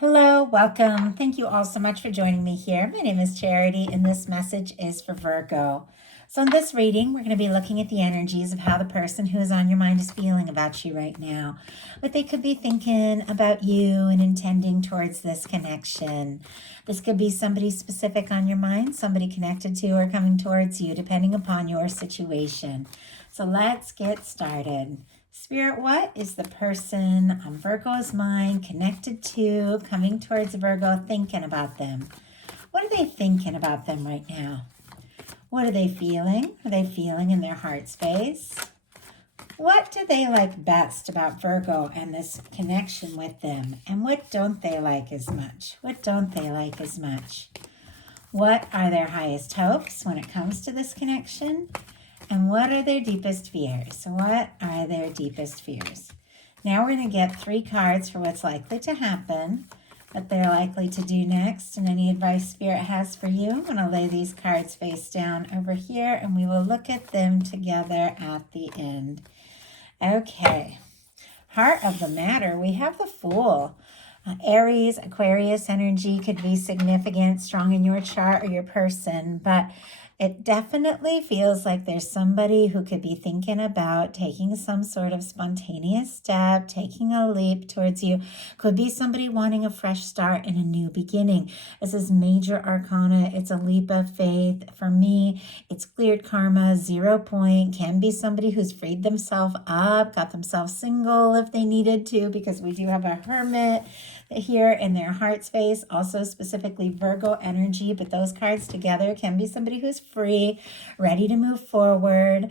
Hello, welcome. Thank you all so much for joining me here. My name is Charity, and this message is for Virgo. So, in this reading, we're going to be looking at the energies of how the person who is on your mind is feeling about you right now. What they could be thinking about you and intending towards this connection. This could be somebody specific on your mind, somebody connected to or coming towards you, depending upon your situation. So, let's get started. Spirit, what is the person on Virgo's mind connected to, coming towards Virgo, thinking about them? What are they thinking about them right now? What are they feeling? Are they feeling in their heart space? What do they like best about Virgo and this connection with them? And what don't they like as much? What don't they like as much? What are their highest hopes when it comes to this connection? And what are their deepest fears? What are their deepest fears? Now we're going to get 3 cards for what's likely to happen, what they're likely to do next, and any advice Spirit has for you. I'm going to lay these cards face down over here, and we will look at them together at the end. Okay. Heart of the matter, we have the Fool. Aries, Aquarius energy could be significant, strong in your chart or your person, but it definitely feels like there's somebody who could be thinking about taking some sort of spontaneous step, taking a leap towards you. Could be somebody wanting a fresh start and a new beginning. This is major arcana. It's a leap of faith. For me, it's cleared karma, 0 point. Can be somebody who's freed themselves up, got themselves single if they needed to, because we do have a hermit here in their heart space, also specifically Virgo energy, but those cards together can be somebody who's free, ready to move forward.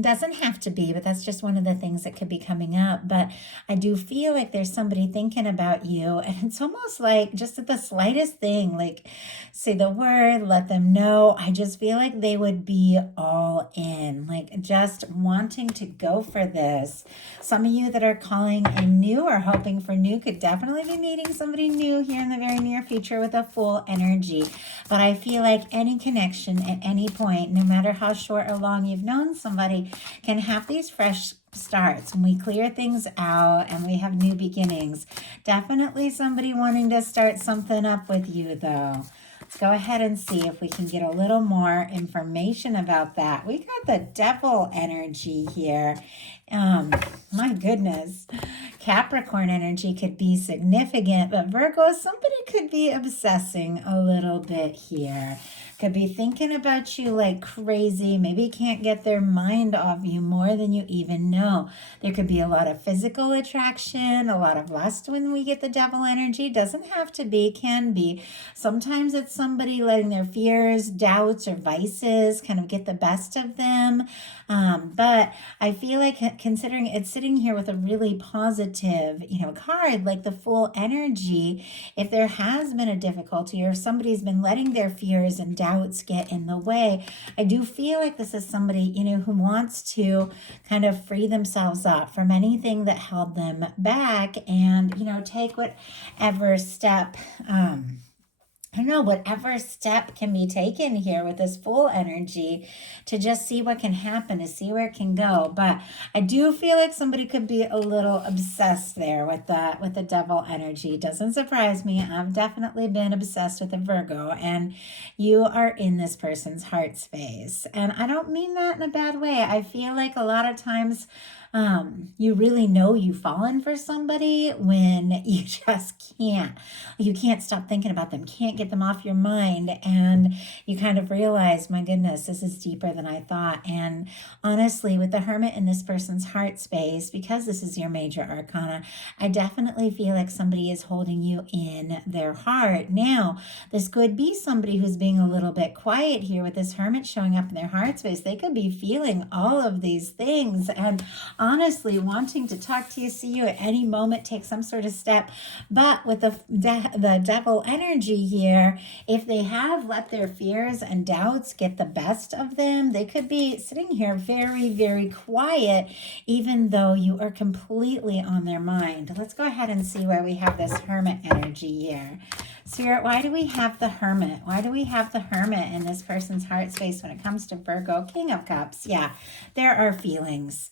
Doesn't have to be, but that's just one of the things that could be coming up. But I do feel like there's somebody thinking about you, and it's almost like just at the slightest thing, like say the word, let them know. I just feel like they would be all in, like just wanting to go for this. Some of you that are calling in new or hoping for new could definitely be meeting somebody new here in the very near future with a Fool energy. But I feel like any connection at any point, no matter how short or long you've known somebody, can have these fresh starts when we clear things out and we have new beginnings. Definitely somebody wanting to start something up with you, though. Let's go ahead and see if we can get a little more information about that. We got the Devil energy here. My goodness. Capricorn energy could be significant, but Virgo, somebody could be obsessing a little bit here. Could be thinking about you like crazy. Maybe can't get their mind off you more than you even know. There could be a lot of physical attraction, a lot of lust when we get the Devil energy. Doesn't have to be, can be. Sometimes it's somebody letting their fears, doubts, or vices kind of get the best of them. But I feel like considering it's sitting here with a really positive, card like the Fool energy, if there has been a difficulty or if somebody's been letting their fears and doubts get in the way, I do feel like this is somebody, who wants to kind of free themselves up from anything that held them back and, take whatever step, whatever step can be taken here with this Fool energy to just see what can happen, to see where it can go. But I do feel like somebody could be a little obsessed there with the Devil energy. Doesn't surprise me. I've definitely been obsessed with a Virgo, and you are in this person's heart space. And I don't mean that in a bad way. I feel like a lot of times you really know you've fallen for somebody when you just can't. You can't stop thinking about them, can't get them off your mind, and you kind of realize, my goodness, this is deeper than I thought. And honestly, with the Hermit in this person's heart space, because this is your major arcana, I definitely feel like somebody is holding you in their heart. Now, this could be somebody who's being a little bit quiet here with this Hermit showing up in their heart space. They could be feeling all of these things and honestly wanting to talk to you, see you at any moment, take some sort of step. But with the Devil energy here, if they have let their fears and doubts get the best of them, they could be sitting here very, very quiet, even though you are completely on their mind. Let's go ahead and see why we have this Hermit energy here. Spirit, why do we have the Hermit? Why do we have the Hermit in this person's heart space when it comes to Virgo? King of Cups. Yeah, there are feelings.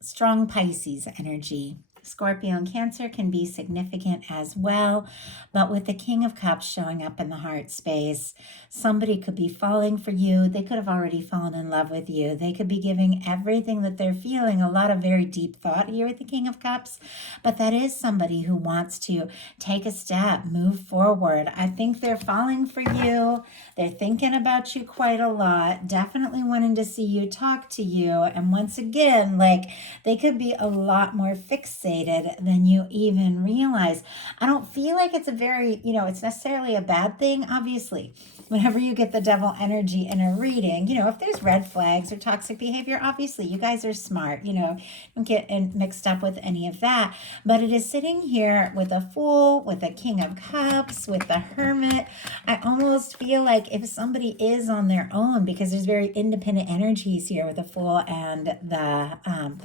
Strong Pisces energy. Scorpio and Cancer can be significant as well, but with the King of Cups showing up in the heart space, somebody could be falling for you. They could have already fallen in love with you. They could be giving everything that they're feeling, a lot of very deep thought here with the King of Cups, but that is somebody who wants to take a step, move forward. I think they're falling for you. They're thinking about you quite a lot, definitely wanting to see you, talk to you, and once again, like, they could be a lot more fixated than you even realize. I don't feel like it's a very, it's necessarily a bad thing. Obviously, whenever you get the devil energy in a reading, if there's red flags or toxic behavior, obviously you guys are smart, don't get mixed up with any of that. But it is sitting here with a Fool, with a King of Cups, with the Hermit. I almost feel like if somebody is on their own, because there's very independent energies here with the Fool and the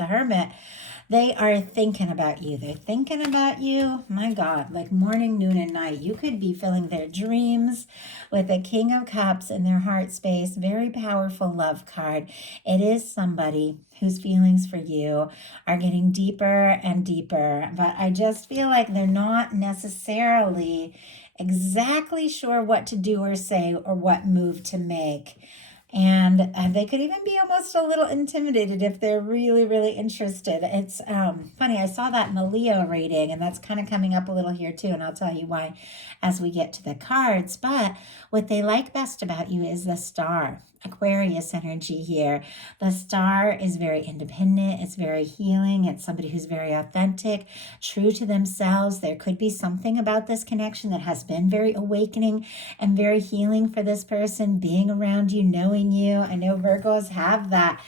Hermit, they are thinking about you. They're thinking about you. My God, like morning, noon, and night. You could be filling their dreams with the King of Cups in their heart space. Very powerful love card. It is somebody whose feelings for you are getting deeper and deeper. But I just feel like they're not necessarily exactly sure what to do or say or what move to make. And they could even be almost a little intimidated if they're really, really interested. It's funny, I saw that in the Leo reading, and that's kind of coming up a little here too, and I'll tell you why as we get to the cards. But what they like best about you is the Star. Aquarius energy here. The Star is very independent. It's very healing. It's somebody who's very authentic, true to themselves. There could be something about this connection that has been very awakening and very healing for this person, being around you, knowing you. I know Virgos have that,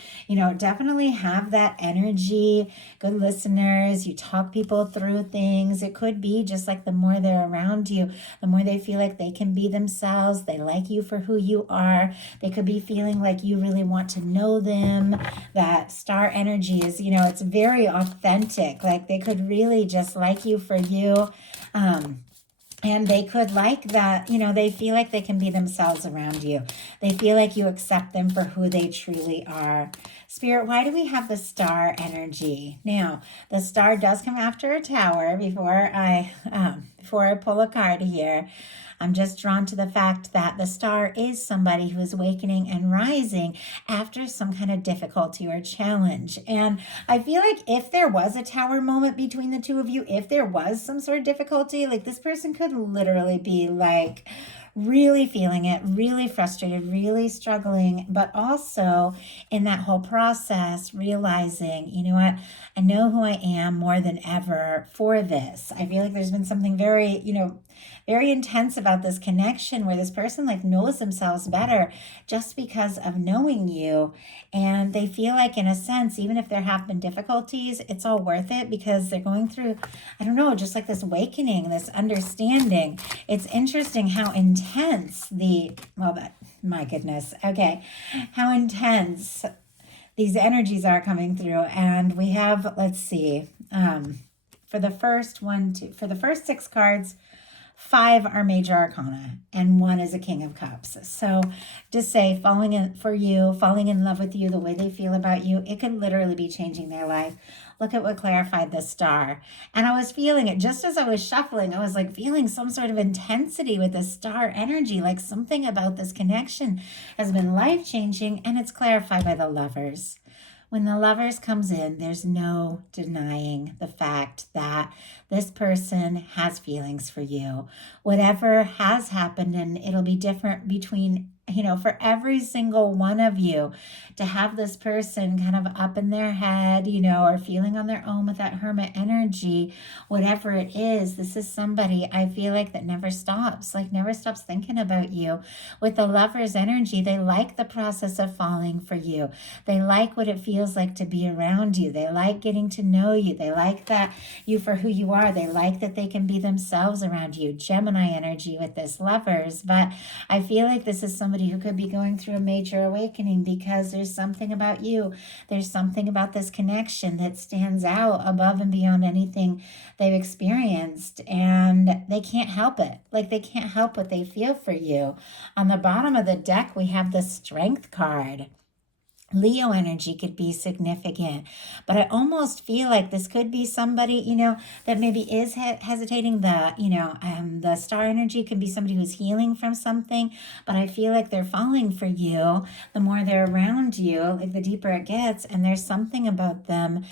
definitely have that energy. Good listeners. You talk people through things. It could be just like the more they're around you, the more they feel like they can be themselves. They like you for who you are. They could be feeling like you really want to know them. That Star energy is, it's very authentic. Like they could really just like you for you. And they could like that, they feel like they can be themselves around you. They feel like you accept them for who they truly are. Spirit, why do we have the Star energy? Now, the Star does come after a Tower before I pull a card here. I'm just drawn to the fact that the Star is somebody who is awakening and rising after some kind of difficulty or challenge. And I feel like if there was a Tower moment between the two of you, if there was some sort of difficulty, like this person could literally be like really feeling it, really frustrated, really struggling, but also in that whole process, realizing, you know what, I know who I am more than ever for this. I feel like there's been something very, very intense about this connection where this person like knows themselves better just because of knowing you. And they feel like, in a sense, even if there have been difficulties, it's all worth it because they're going through, I don't know, just like this awakening, this understanding. It's interesting how intense my goodness. Okay. How intense these energies are coming through. And we have, let's see, for the first 6 cards, 5 are major arcana and 1 is a King of Cups. So just say falling in love with you, the way they feel about you, it could literally be changing their life. Look at what clarified the Star. And I was feeling it just as I was shuffling. I was like feeling some sort of intensity with the Star energy, like something about this connection has been life-changing, and it's clarified by the Lovers. When the Lovers comes in, there's no denying the fact that this person has feelings for you. Whatever has happened, and it'll be different between, for every single one of you to have this person kind of up in their head, or feeling on their own with that Hermit energy, whatever it is, this is somebody I feel like that never stops thinking about you. With the Lovers energy, they like the process of falling for you. They like what it feels like to be around you. They like getting to know you. They like that you for who you are. They like that they can be themselves around you. Gemini energy with this Lovers. But I feel like this is somebody who could be going through a major awakening because there's something about you. There's something about this connection that stands out above and beyond anything they've experienced, and they can't help it. Like they can't help what they feel for you. On the bottom of the deck, we have the Strength card. Leo energy could be significant, but I almost feel like this could be somebody, that maybe is hesitating. The star energy can be somebody who's healing from something, but I feel like they're falling for you the more they're around you, like the deeper it gets. And there's something about them,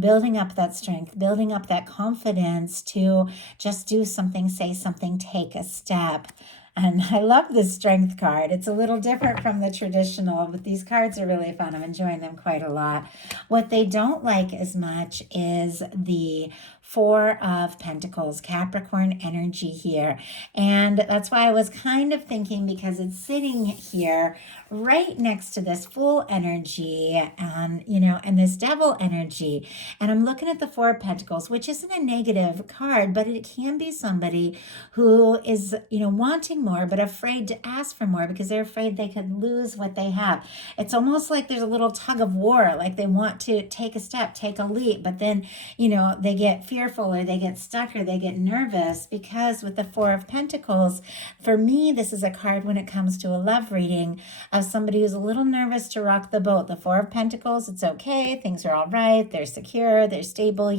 building up that strength, building up that confidence to just do something, say something, take a step. And I love this strength card. It's a little different from the traditional, but these cards are really fun. I'm enjoying them quite a lot. What they don't like as much is the Four of Pentacles, Capricorn energy here. And that's why I was kind of thinking, because it's sitting here right next to this Fool energy and this Devil energy. And I'm looking at the Four of Pentacles, which isn't a negative card, but it can be somebody who is, wanting more, but afraid to ask for more because they're afraid they could lose what they have. It's almost like there's a little tug of war, like they want to take a step, take a leap, but then, they get fearful or they get stuck or they get nervous, because with the Four of Pentacles, for me, this is a card when it comes to a love reading of somebody who's a little nervous to rock the boat. The Four of Pentacles, it's okay. Things are all right. They're secure. They're stable.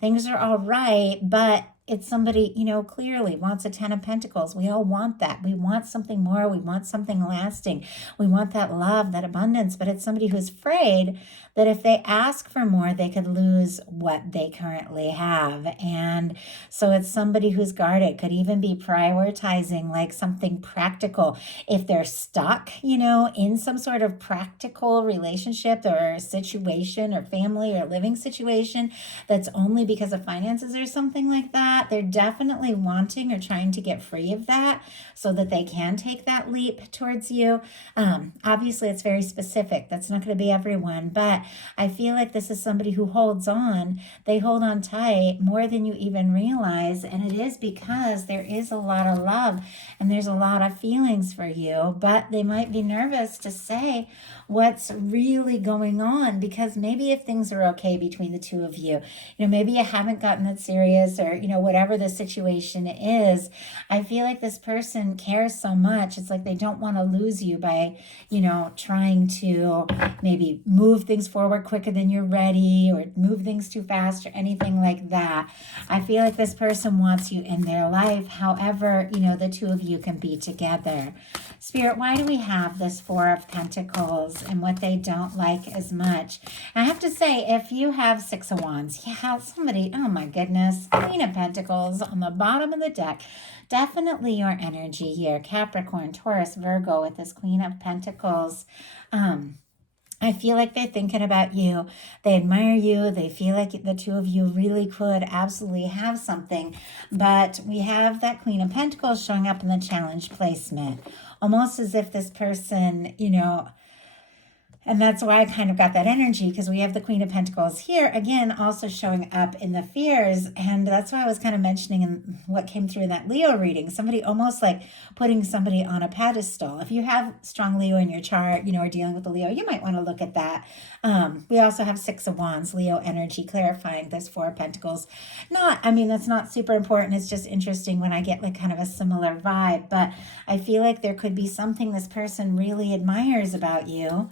Things are all right, but it's somebody, clearly wants a Ten of Pentacles. We all want that. We want something more. We want something lasting. We want that love, that abundance, but it's somebody who's afraid that if they ask for more, they could lose what they currently have. And so it's somebody who's guarded, could even be prioritizing like something practical. If they're stuck, in some sort of practical relationship or situation or family or living situation that's only because of finances or something like that, they're definitely wanting or trying to get free of that so that they can take that leap towards you. Obviously, it's very specific. That's not going to be everyone, but I feel like this is somebody who holds on. They hold on tight more than you even realize, and it is because there is a lot of love and there's a lot of feelings for you, but they might be nervous to say what's really going on, because maybe if things are okay between the two of you, maybe you haven't gotten that serious, or whatever the situation is, I feel like this person cares so much. It's like they don't want to lose you by trying to maybe move things forward quicker than you're ready, or move things too fast, or anything like that. I feel like this person wants you in their life. However, the two of you can be together. Spirit, why do we have this Four of Pentacles and what they don't like as much? I have to say, if you have Six of Wands, somebody, oh my goodness, Queen of Pentacles on the bottom of the deck, definitely your energy here. Capricorn, Taurus, Virgo with this Queen of Pentacles. I feel like they're thinking about you. They admire you. They feel like the two of you really could absolutely have something. But we have that Queen of Pentacles showing up in the challenge placement. Almost as if this person, and that's why I kind of got that energy, because we have the Queen of Pentacles here, again, also showing up in the fears. And that's why I was kind of mentioning in what came through in that Leo reading, somebody almost like putting somebody on a pedestal. If you have strong Leo in your chart, or dealing with the Leo, you might want to look at that. We also have Six of Wands, Leo energy, clarifying this Four of Pentacles. That's not super important. It's just interesting when I get like kind of a similar vibe, but I feel like there could be something this person really admires about you,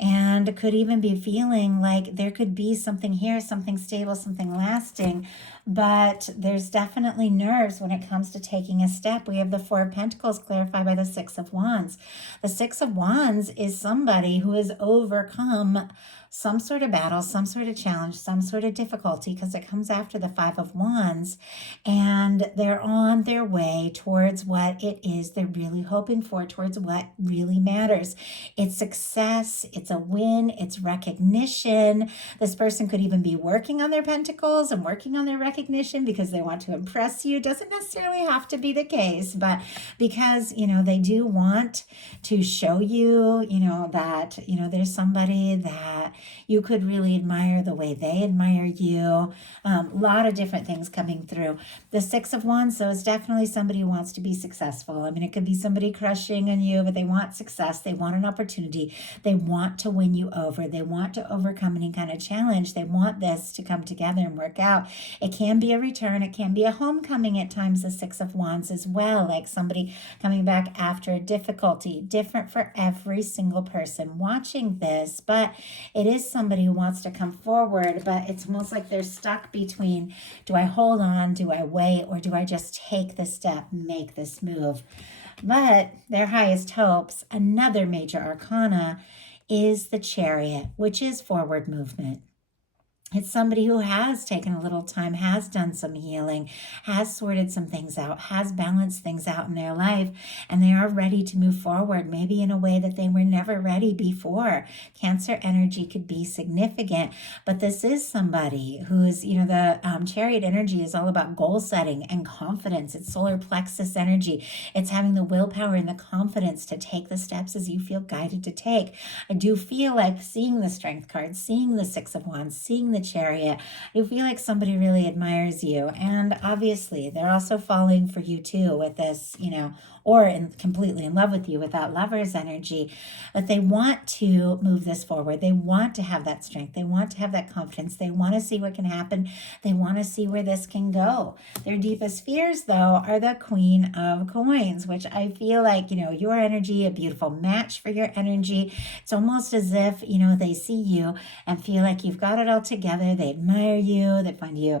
and could even be feeling like there could be something here, something stable, something lasting. But there's definitely nerves when it comes to taking a step. We have the Four of Pentacles clarified by the Six of Wands. The Six of Wands is somebody who has overcome some sort of battle, some sort of challenge, some sort of difficulty, because it comes after the Five of Wands, and they're on their way towards what it is they're really hoping for, towards what really matters. It's success, it's a win, it's recognition. This person could even be working on their pentacles and working on their recognition because they want to impress you. Doesn't necessarily have to be the case, but because, they do want to show you, that, there's somebody that you could really admire the way they admire you. A lot of different things coming through. The Six of Wands, though, is definitely somebody who wants to be successful. It could be somebody crushing on you, but they want success. They want an opportunity. They want to win you over. They want to overcome any kind of challenge. They want this to come together and work out. It can't can be a return. It can be a homecoming at times, the Six of Wands as well, like somebody coming back after a difficulty. Different for every single person watching this, but it is somebody who wants to come forward, but it's almost like they're stuck between, do I hold on, do I wait, or do I just take the step, make this move? But their highest hopes, another major arcana, is the Chariot, which is forward movement. It's somebody who has taken a little time, has done some healing, has sorted some things out, has balanced things out in their life, and they are ready to move forward, maybe in a way that they were never ready before. Cancer energy could be significant, but this is somebody who is, the Chariot energy is all about goal setting and confidence. It's solar plexus energy. It's having the willpower and the confidence to take the steps as you feel guided to take. I do feel like seeing the Strength card, seeing the Six of Wands, seeing the Chariot, you feel like somebody really admires you, and obviously they're also falling for you too with this, or completely in love with you with that Lover's energy. But they want to move this forward. They want to have that strength. They want to have that confidence. They want to see what can happen. They want to see where this can go. Their deepest fears, though, are the Queen of Coins, which I feel like, your energy, a beautiful match for your energy. It's almost as if, they see you and feel like you've got it all together. They admire you. They find you,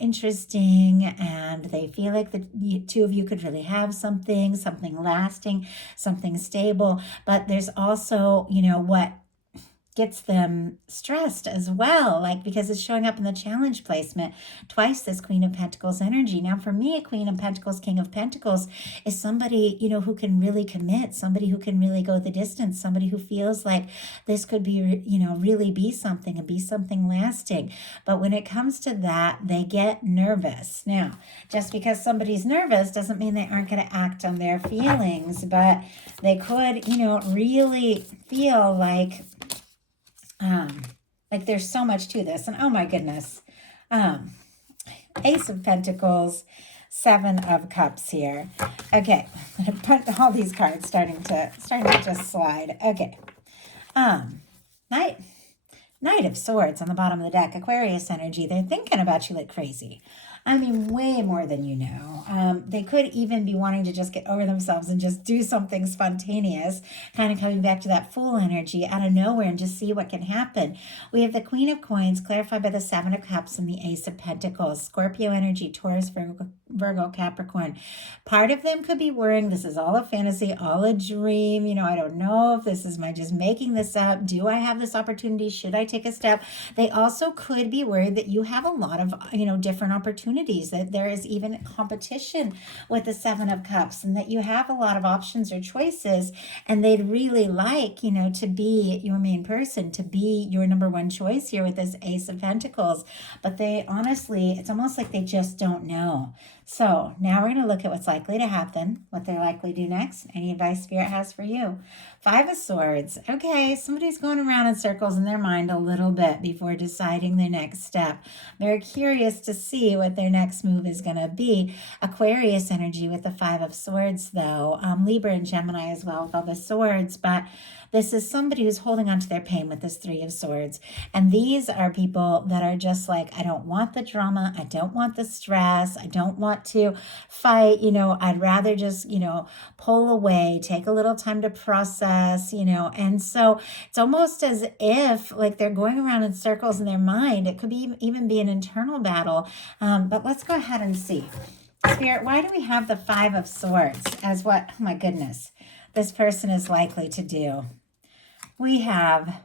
interesting, and they feel like the two of you could really have something lasting, something stable. But there's also, what gets them stressed as well, because it's showing up in the challenge placement twice, this Queen of Pentacles energy. Now for me, a Queen of Pentacles, King of Pentacles is somebody, who can really commit, somebody who can really go the distance, somebody who feels like this could be, really be something and be something lasting. But when it comes to that, they get nervous. Now, just because somebody's nervous doesn't mean they aren't going to act on their feelings, but they could, really feel like there's so much to this. And oh my goodness, Ace of Pentacles, Seven of Cups here. Okay, I'm gonna put all these cards starting to just slide. Okay, Knight of Swords on the bottom of the deck. Aquarius energy. They're thinking about you like crazy. I mean, way more than you know. They could even be wanting to just get over themselves and just do something spontaneous, kind of coming back to that Fool energy out of nowhere and just see what can happen. We have the Queen of Coins, clarified by the Seven of Cups and the Ace of Pentacles. Scorpio energy, Taurus, Virgo, Capricorn. Part of them could be worrying, this is all a fantasy, all a dream. I don't know if this is my just making this up. Do I have this opportunity? Should I take a step? They also could be worried that you have a lot of, different opportunities, that there is even competition with the Seven of Cups, and that you have a lot of options or choices, and they'd really like, to be your main person, to be your number one choice here with this Ace of Pentacles. But they honestly, it's almost like they just don't know. So now we're going to look at what's likely to happen, what they're likely to do next, any advice Spirit has for you. Five of Swords. Okay, somebody's going around in circles in their mind a little bit before deciding their next step. They're curious to see what their next move is going to be. Aquarius energy with the Five of Swords, though. Libra and Gemini as well with all the swords. But this is somebody who's holding on to their pain with this Three of Swords. And these are people that are just like, I don't want the drama. I don't want the stress. I don't want to fight. I'd rather just, pull away, take a little time to process, And so it's almost as if like they're going around in circles in their mind. It could be even be an internal battle. But let's go ahead and see. Spirit, why do we have the Five of Swords as what, oh my goodness, this person is likely to do? We have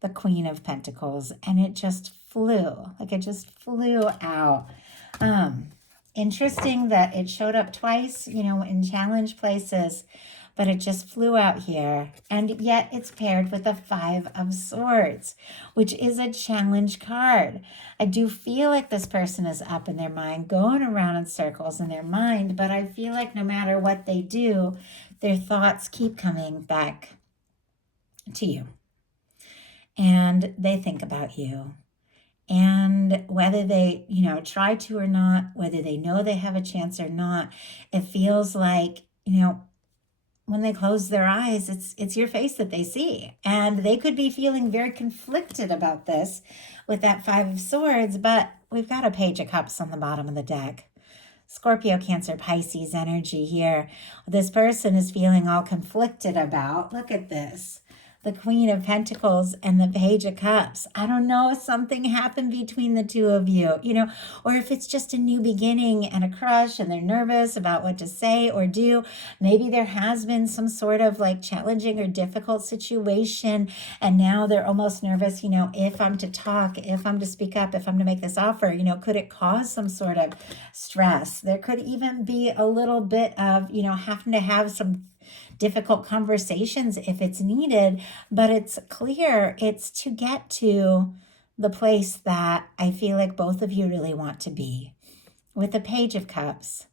the Queen of Pentacles, and it just flew. It just flew out. Interesting that it showed up twice, in challenge places, but it just flew out here. And yet it's paired with the Five of Swords, which is a challenge card. I do feel like this person is up in their mind, going around in circles in their mind, but I feel like no matter what they do, their thoughts keep coming back to you. And they think about you. And whether they, try to or not, whether they know they have a chance or not, it feels like, when they close their eyes, it's your face that they see. And they could be feeling very conflicted about this with that Five of Swords, but we've got a Page of Cups on the bottom of the deck. Scorpio, Cancer, Pisces energy here. This person is feeling all conflicted about, look at this, the Queen of Pentacles and the Page of Cups. I don't know if something happened between the two of you, or if it's just a new beginning and a crush and they're nervous about what to say or do. Maybe there has been some sort of like challenging or difficult situation, and now they're almost nervous, if I'm to talk, if I'm to speak up, if I'm to make this offer, could it cause some sort of stress? There could even be a little bit of, having to have some difficult conversations if it's needed, but it's clear it's to get to the place that I feel like both of you really want to be. With the Page of Cups,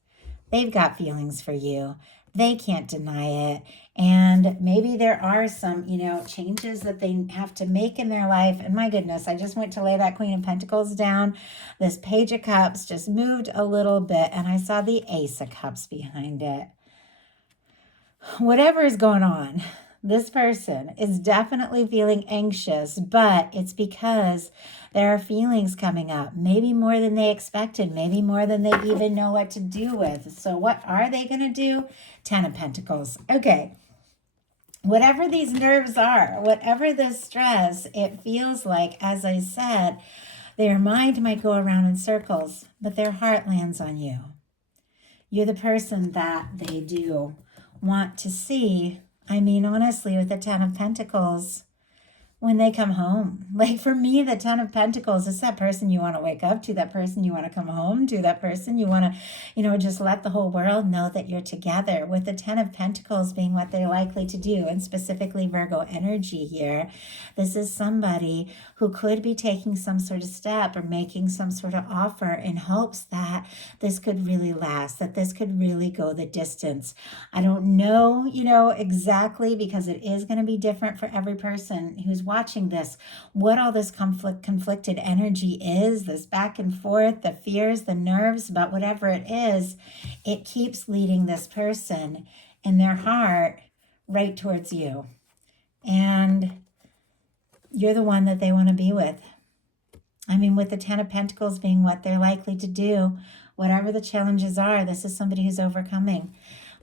they've got feelings for you. They can't deny it. And maybe there are some, changes that they have to make in their life. And my goodness, I just went to lay that Queen of Pentacles down. This Page of Cups just moved a little bit, and I saw the Ace of Cups behind it. Whatever is going on, this person is definitely feeling anxious, but it's because there are feelings coming up, maybe more than they expected, maybe more than they even know what to do with. So what are they going to do? 10 of Pentacles. Okay. Whatever these nerves are, whatever the stress, it feels like, as I said, their mind might go around in circles, but their heart lands on you. You're the person that they do want to see. I mean, honestly, with the 10 of Pentacles, when they come home, like for me, the 10 of Pentacles is that person you want to wake up to, that person you want to come home to, that person you want to, just let the whole world know that you're together. With the 10 of Pentacles being what they're likely to do, and specifically Virgo energy here, this is somebody who could be taking some sort of step or making some sort of offer in hopes that this could really last, that this could really go the distance. I don't know, exactly, because it is going to be different for every person who's watching this, what all this conflicted energy is, this back and forth, the fears, the nerves, but whatever it is, it keeps leading this person in their heart right towards you. And you're the one that they want to be with. I mean, with the 10 of Pentacles being what they're likely to do, whatever the challenges are, this is somebody who's overcoming.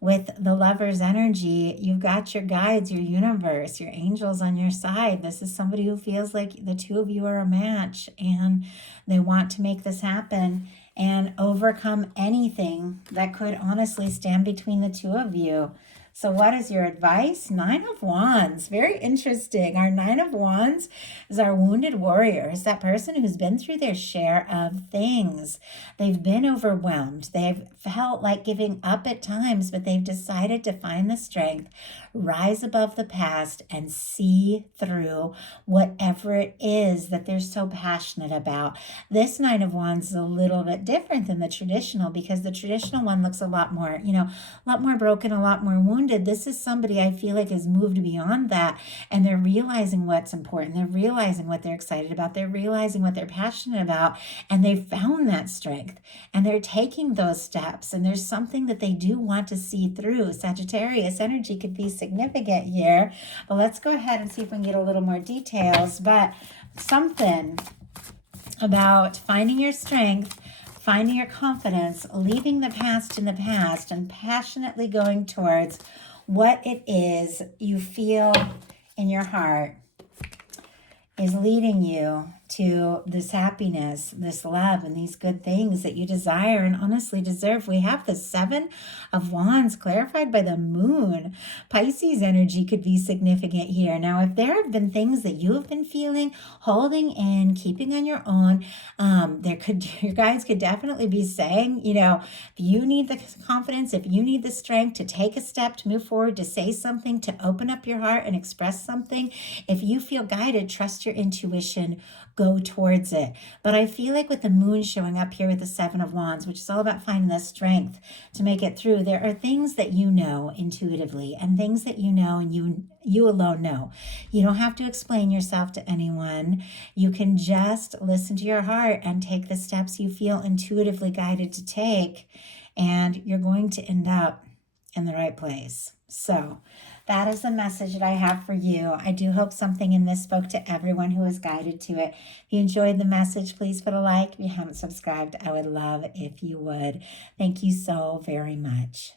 With the Lover's energy, you've got your guides, your universe, your angels on your side. This is somebody who feels like the two of you are a match, and they want to make this happen and overcome anything that could honestly stand between the two of you. So what is your advice? 9 of Wands. Very interesting. Our 9 of Wands is our wounded warrior. It's that person who's been through their share of things. They've been overwhelmed. They've felt like giving up at times, but they've decided to find the strength, rise above the past, and see through whatever it is that they're so passionate about. This 9 of Wands is a little bit different than the traditional, because the traditional one looks a lot more, a lot more broken, a lot more wounded. This is somebody I feel like has moved beyond that, and they're realizing what's important. They're realizing what they're excited about. They're realizing what they're passionate about, and they found that strength, and they're taking those steps, and there's something that they do want to see through. Sagittarius energy could be significant here, but let's go ahead and see if we can get a little more details. But something about finding your strength, finding your confidence, leaving the past in the past, and passionately going towards what it is you feel in your heart is leading you to this happiness, this love, and these good things that you desire and honestly deserve. We have the 7 of Wands clarified by the Moon. Pisces energy could be significant here. Now, if there have been things that you have been feeling, holding in, keeping on your own, your guides could definitely be saying, if you need the confidence, if you need the strength to take a step, to move forward, to say something, to open up your heart and express something, if you feel guided, trust your intuition, go towards it. But I feel like with the Moon showing up here with the 7 of Wands, which is all about finding the strength to make it through, there are things that you know intuitively, and things that you know and you alone know. You don't have to explain yourself to anyone. You can just listen to your heart and take the steps you feel intuitively guided to take, and you're going to end up in the right place. So that is the message that I have for you. I do hope something in this spoke to everyone who was guided to it. If you enjoyed the message, please put a like. If you haven't subscribed, I would love if you would. Thank you so very much.